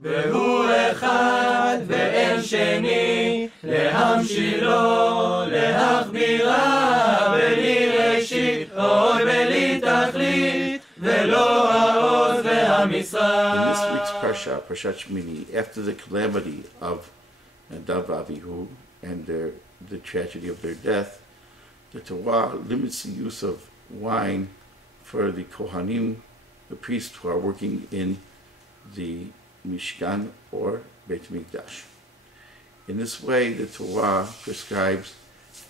והוא אחד ואין שני, להמשילו, להכבירה, בלי ראשית, עוד בלי תכלית, ולא העוז והמשרה. In this week's Parsha, Parshat Shmini, after the calamity of Nadav Avihu and the tragedy of their death, the Torah limits the use of wine for the Kohanim, the priests who are working in the Mishkan or Beit Mikdash. In this way, the Torah prescribes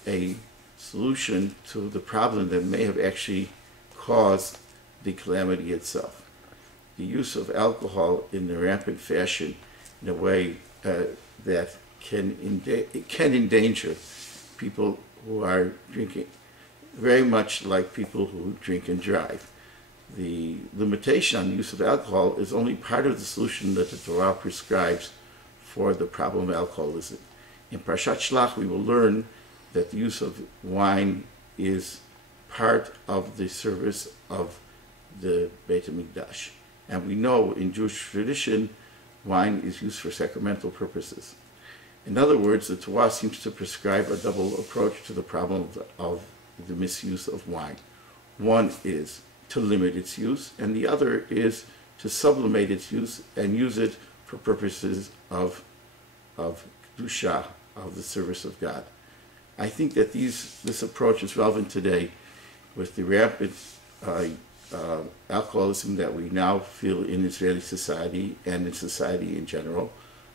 a solution to the problem that may have actually caused the calamity itself. The use of alcohol in a rampant fashion in a way that can endanger people who are drinking, very much like people who drink and drive. The limitation on the use of alcohol is only part of the solution that the Torah prescribes for the problem of alcoholism. In Parshat Shlach, we will learn that the use of wine is part of the service of the Beit HaMikdash. And we know in Jewish tradition, wine is used for sacramental purposes. In other words, the Torah seems to prescribe a double approach to the problem of the misuse of wine. One is to limit its use, and the other is to sublimate its use and use it for purposes of kedusha, of the service of God. I think that this approach is relevant today with the rampant alcoholism that we now feel in Israeli society and in society in general.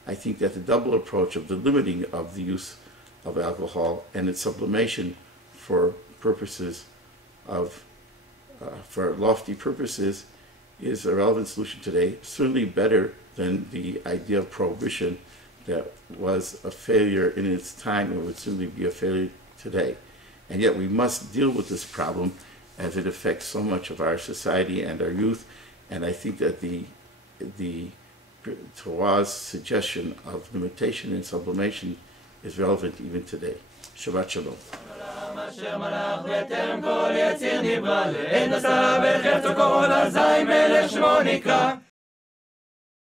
I think that the double approach of the limiting of the use of alcohol and its sublimation for purposes of for lofty purposes is a relevant solution today, certainly better than the idea of prohibition that was a failure in its time and would certainly be a failure today. And yet we must deal with this problem as it affects so much of our society and our youth, and I think that the Torah's suggestion of limitation and sublimation is relevant even today. Shabbat Shalom. אשר מלך בטרם כל יציר נברא, לעת מסע בחפצו כל אזי מלך שמו נקרא.